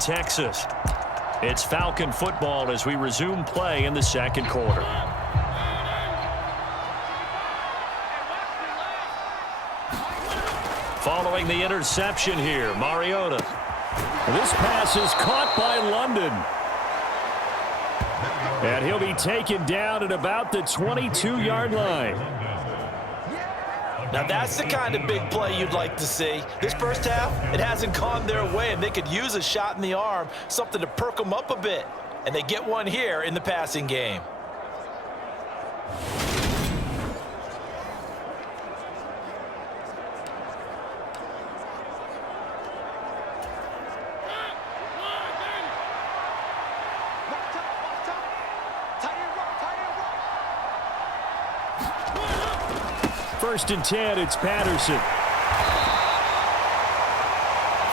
Texas. It's Falcon football as we resume play in the second quarter. Following the interception here, Mariota. This pass is caught by London. And he'll be taken down at about the 22-yard line. Now that's the kind of big play you'd like to see. This first half, it hasn't gone their way, and they could use a shot in the arm, something to perk them up a bit. And they get one here in the passing game. First and 10, it's Patterson.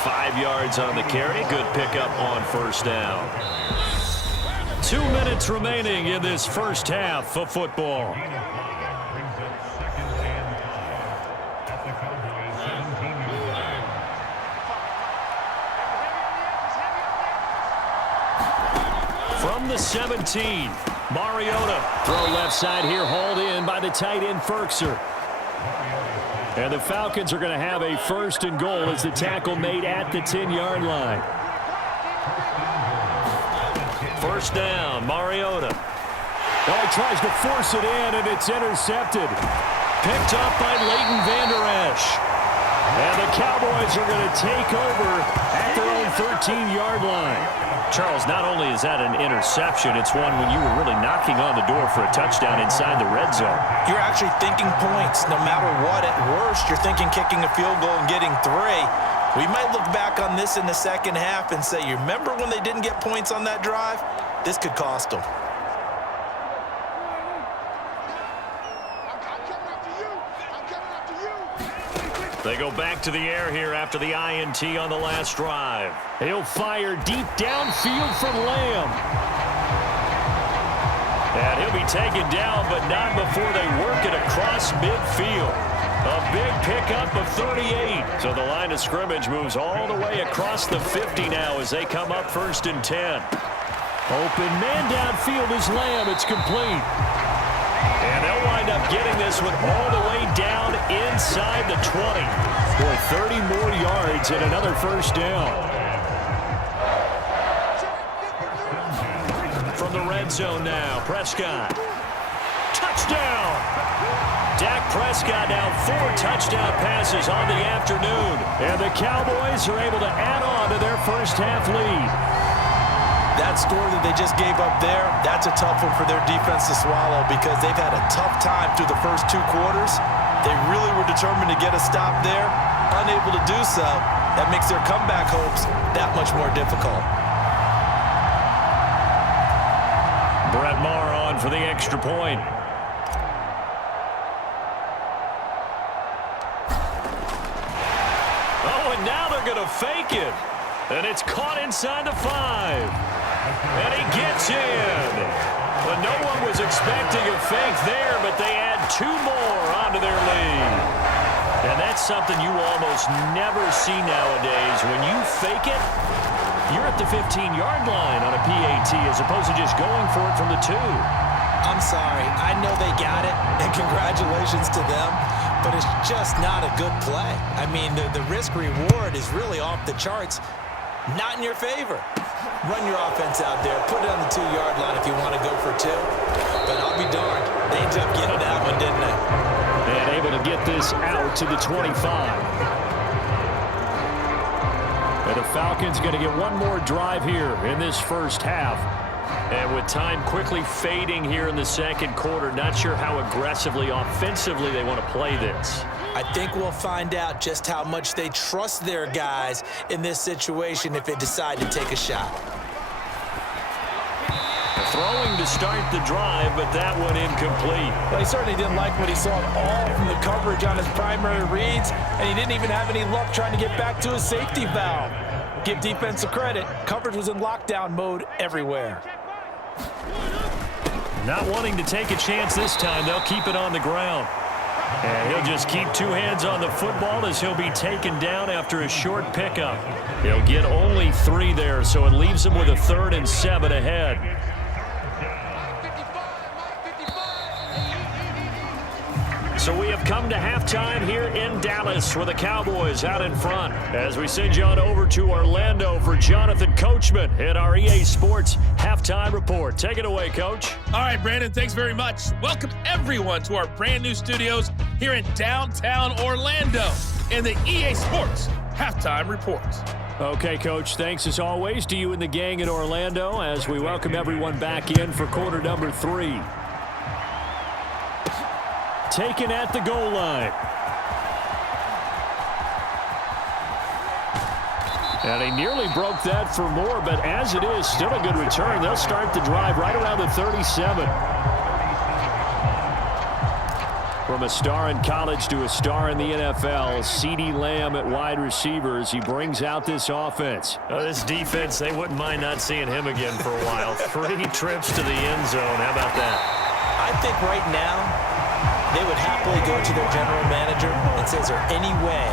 5 yards on the carry. Good pickup on first down. 2 minutes remaining in this first half of football. From the 17, Mariota. Throw left side here, hauled in by the tight end Ferkser. And the Falcons are going to have a first and goal as the tackle made at the 10-yard line. First down, Mariota. Oh, he tries to force it in, and it's intercepted. Picked up by Leighton Vander Esch. And the Cowboys are going to take over at their own 13-yard line. Charles, not only is that an interception, it's one when you were really knocking on the door for a touchdown inside the red zone. You're actually thinking points. No matter what, at worst, you're thinking kicking a field goal and getting 3. We might look back on this in the second half and say, you remember when they didn't get points on that drive? This could cost them. They go back to the air here after the INT on the last drive. He'll fire deep downfield from Lamb. And he'll be taken down, but not before they work it across midfield. A big pickup of 38. So the line of scrimmage moves all the way across the 50 now as they come up first and 10. Open man downfield is Lamb. It's complete. And they'll wind up getting this one all the way down inside the 20. Boy, 30 more yards and another first down. From the red zone now, Prescott. Touchdown! Dak Prescott now 4 touchdown passes on the afternoon. And the Cowboys are able to add on to their first half lead. That score that they just gave up there, that's a tough one for their defense to swallow because they've had a tough time through the first 2 quarters. They really were determined to get a stop there, unable to do so. That makes their comeback hopes that much more difficult. Brett Maher on for the extra point. Oh, and now they're going to fake it. And it's caught inside the 5. And he gets in. But no one was expecting a fake there, but they add 2 more onto their lead. And that's something you almost never see nowadays. When you fake it, you're at the 15-yard line on a PAT as opposed to just going for it from the 2. I'm sorry. I know they got it, and congratulations to them. But it's just not a good play. I mean, the risk-reward is really off the charts. Not in your favor. Run your offense out there. Put it on the 2-yard line if you want to go for 2. But I'll be darned. They ended up getting that one, didn't they? And able to get this out to the 25. And the Falcons going to get one more drive here in this first half. And with time quickly fading here in the second quarter, not sure how aggressively, offensively they want to play this. I think we'll find out just how much they trust their guys in this situation if they decide to take a shot. Throwing to start the drive, but that one incomplete. Well, he certainly didn't like what he saw at all from the coverage on his primary reads, and he didn't even have any luck trying to get back to his safety valve. Give defensive credit. Coverage was in lockdown mode everywhere. Not wanting to take a chance this time, they'll keep it on the ground. And he'll just keep two hands on the football as he'll be taken down after a short pickup. He'll get only 3 there, so it leaves him with a 3rd and 7 ahead. So we have come to halftime here in Dallas with the Cowboys out in front. As we send you on over to Orlando for Jonathan Coachman at our EA Sports Halftime Report. Take it away, Coach. All right, Brandon, thanks very much. Welcome, everyone, to our brand new studios here in downtown Orlando in the EA Sports Halftime Report. Okay, Coach, thanks as always to you and the gang in Orlando as we welcome everyone back in for quarter number 3. Taken at the goal line. And he nearly broke that for more, but as it is, still a good return. They'll start the drive right around the 37. From a star in college to a star in the NFL, CeeDee Lamb at wide receivers. He brings out this offense. This defense, they wouldn't mind not seeing him again for a while. 3 trips to the end zone. How about that? I think right now they would happily go to their general manager and say, is there any way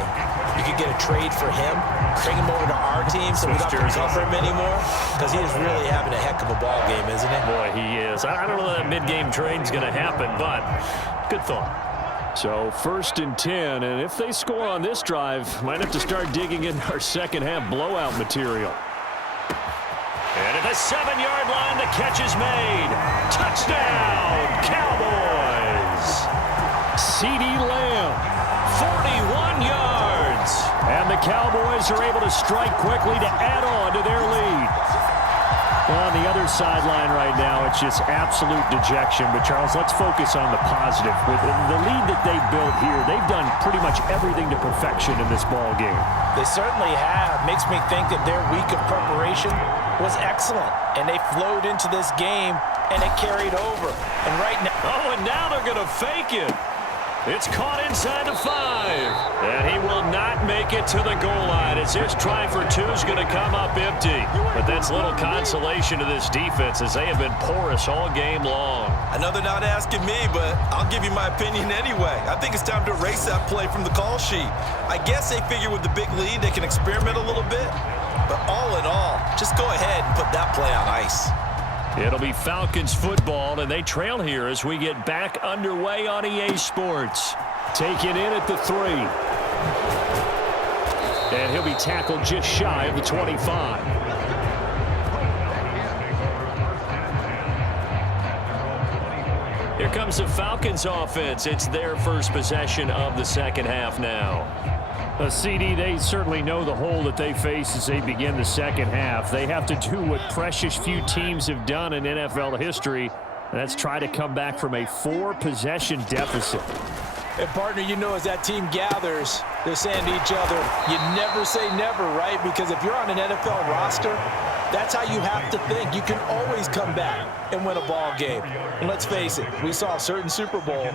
you could get a trade for him, bring him over to our team so we don't have to cover him anymore? Because he is really having a heck of a ball game, isn't he? Boy, he is. I don't know that mid-game trade is going to happen, but good thought. So 1st and 10, and if they score on this drive, might have to start digging in our second half blowout material. And at the 7-yard line, the catch is made. Touchdown, Cowboys! CeeDee Lamb, 41 yards. And the Cowboys are able to strike quickly to add on to their lead. Well, on the other sideline right now, it's just absolute dejection. But, Charles, let's focus on the positive. With the lead that they've built here, they've done pretty much everything to perfection in this ball game. They certainly have. Makes me think that their week of preparation was excellent. And they flowed into this game, and it carried over. And right now... Oh, and now they're going to fake it. It's caught inside the 5. And he will not make it to the goal line as his try for 2 is going to come up empty. But that's little consolation to this defense as they have been porous all game long. I know they're not asking me, but I'll give you my opinion anyway. I think it's time to erase that play from the call sheet. I guess they figure with the big lead they can experiment a little bit. But all in all, just go ahead and put that play on ice. It'll be Falcons football, and they trail here as we get back underway on EA Sports. Taken in at the 3. And he'll be tackled just shy of the 25. Here comes the Falcons offense. It's their first possession of the second half now. CD, they certainly know the hole that they face as they begin the second half. They have to do what precious few teams have done in NFL history, and that's try to come back from a 4-possession deficit. And, partner, you know, as that team gathers, they're saying to each other, you never say never, right? Because if you're on an NFL roster, that's how you have to think. You can always come back and win a ball game. And let's face it, we saw a certain Super Bowl,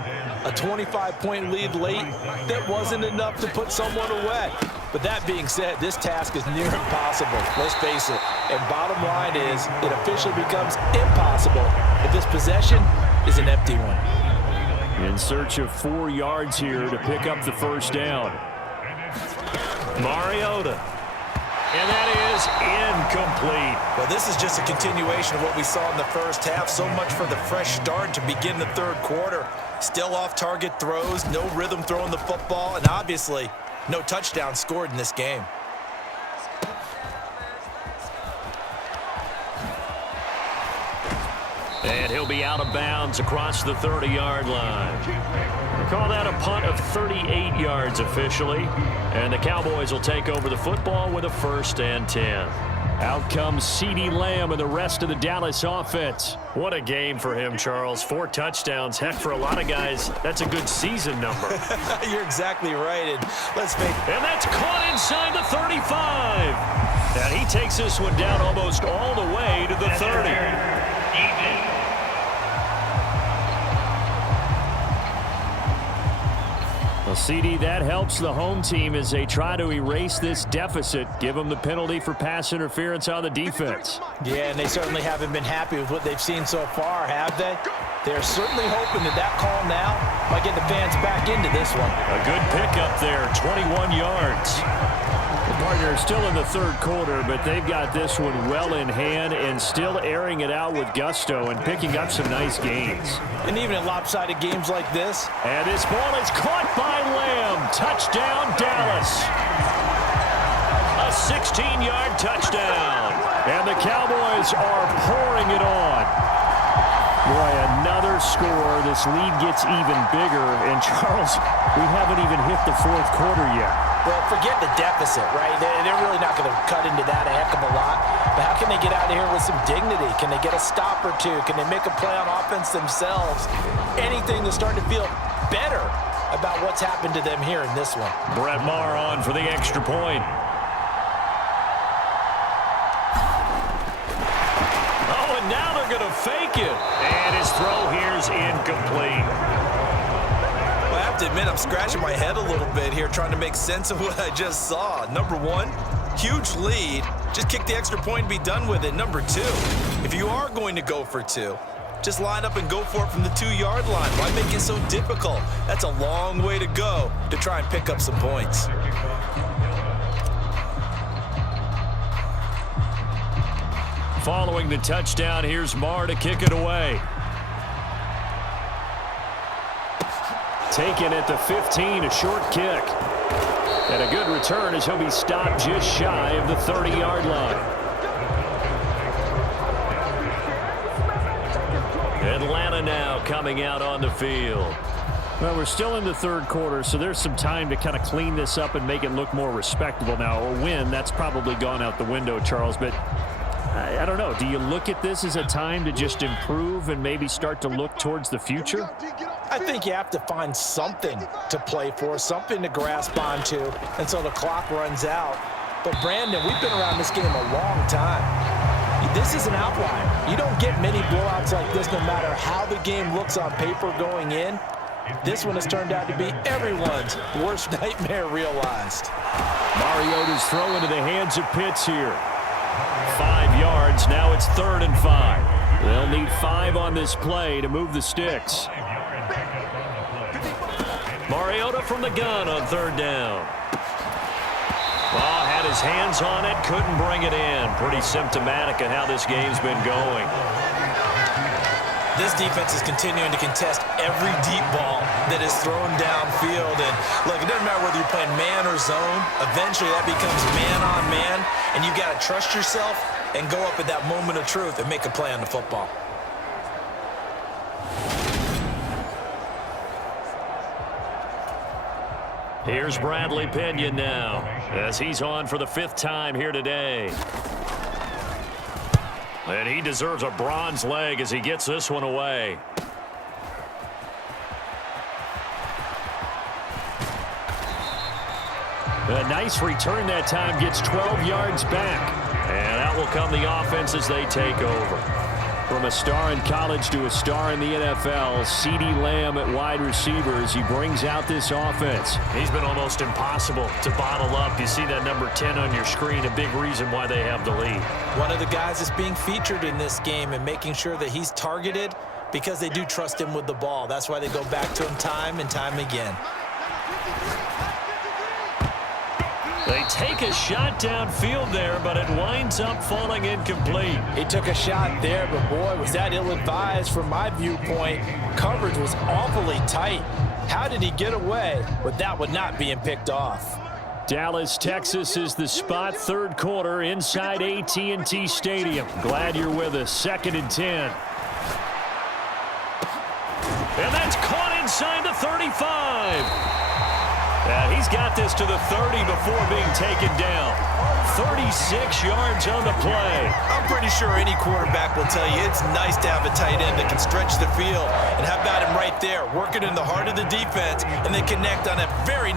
a 25-point lead late that wasn't enough to put someone away. But that being said, this task is near impossible. Let's face it. And bottom line is, it officially becomes impossible if this possession is an empty one. In search of 4 yards here to pick up the first down. Mariota. And that is incomplete. Well, this is just a continuation of what we saw in the first half. So much for the fresh start to begin the third quarter. Still off-target throws, no rhythm throwing the football, and obviously no touchdown scored in this game. And he'll be out of bounds across the 30-yard line. We call that a punt of 38 yards officially. And the Cowboys will take over the football with a 1st and 10. Out comes CeeDee Lamb and the rest of the Dallas offense. What a game for him, Charles. 4 touchdowns. Heck, for a lot of guys, that's a good season number. You're exactly right. And let's make... And that's caught inside the 35. And he takes this one down almost all the way to the 30. Well, CD, that helps the home team as they try to erase this deficit, give them the penalty for pass interference on the defense. Yeah, and they certainly haven't been happy with what they've seen so far, have they? They're certainly hoping that that call now might get the fans back into this one. A good pickup there, 21 yards. The partner is still in the third quarter, but they've got this one well in hand and still airing it out with gusto and picking up some nice gains. And even in lopsided games like this. And this ball is caught by Lamb. Touchdown, Dallas. A 16-yard touchdown. And the Cowboys are pouring it on. Boy, another score. This lead gets even bigger. And, Charles, we haven't even hit the fourth quarter yet. Well, forget the deficit, right? They're really not going to cut into that a heck of a lot. But how can they get out of here with some dignity? Can they get a stop or two? Can they make a play on offense themselves? Anything to start to feel better about what's happened to them here in this one. Brett Maher on for the extra point. Oh, and now they're going to fake it. And his throw here is incomplete. I have to admit, I'm scratching my head a little bit here trying to make sense of what I just saw. Number one, huge lead. Just kick the extra point and be done with it. Number two, if you are going to go for two, just line up and go for it from the 2-yard line. Why make it so difficult? That's a long way to go to try and pick up some points. Following the touchdown, here's Maher to kick it away. Taken at the 15, a short kick. And a good return as he'll be stopped just shy of the 30-yard line. Atlanta now coming out on the field. Well, we're still in the third quarter, so there's some time to kind of clean this up and make it look more respectable now. A win, that's probably gone out the window, Charles, but I don't know. Do you look at this as a time to just improve and maybe start to look towards the future? I think you have to find something to play for, something to grasp onto until the clock runs out. But, Brandon, we've been around this game a long time. This is an outlier. You don't get many blowouts like this no matter how the game looks on paper going in. This one has turned out to be everyone's worst nightmare realized. Mariota's throw into the hands of Pitts here. 5 yards. Now it's 3rd and 5. They'll need 5 on this play to move the sticks. Mariota from the gun on 3rd down. Well, had his hands on it, couldn't bring it in. Pretty symptomatic of how this game's been going. This defense is continuing to contest every deep ball that is thrown downfield. And look, it doesn't matter whether you're playing man or zone. Eventually that becomes man on man. And you got to trust yourself and go up at that moment of truth and make a play on the football. Here's Bradley Pinion now as he's on for the 5th time here today. And he deserves a bronze leg as he gets this one away. A nice return that time, gets 12 yards back. And out will come the offense as they take over. From a star in college to a star in the NFL, CeeDee Lamb at wide receiver as he brings out this offense. He's been almost impossible to bottle up. You see that number 10 on your screen, a big reason why they have the lead. One of the guys that's being featured in this game and making sure that he's targeted because they do trust him with the ball. That's why they go back to him time and time again. They take a shot downfield there, but it winds up falling incomplete. He took a shot there, but boy, was that ill-advised from my viewpoint. Coverage was awfully tight. How did he get away with that one not being picked off? Dallas, Texas is the spot. 3rd quarter inside AT&T Stadium. Glad you're with us. 2nd and 10. And that's caught inside the 35. He's got this to the 30 before being taken down. 36 yards on the play. I'm pretty sure any quarterback will tell you it's nice to have a tight end that can stretch the field. And how about him right there, working in the heart of the defense, and then connect on a very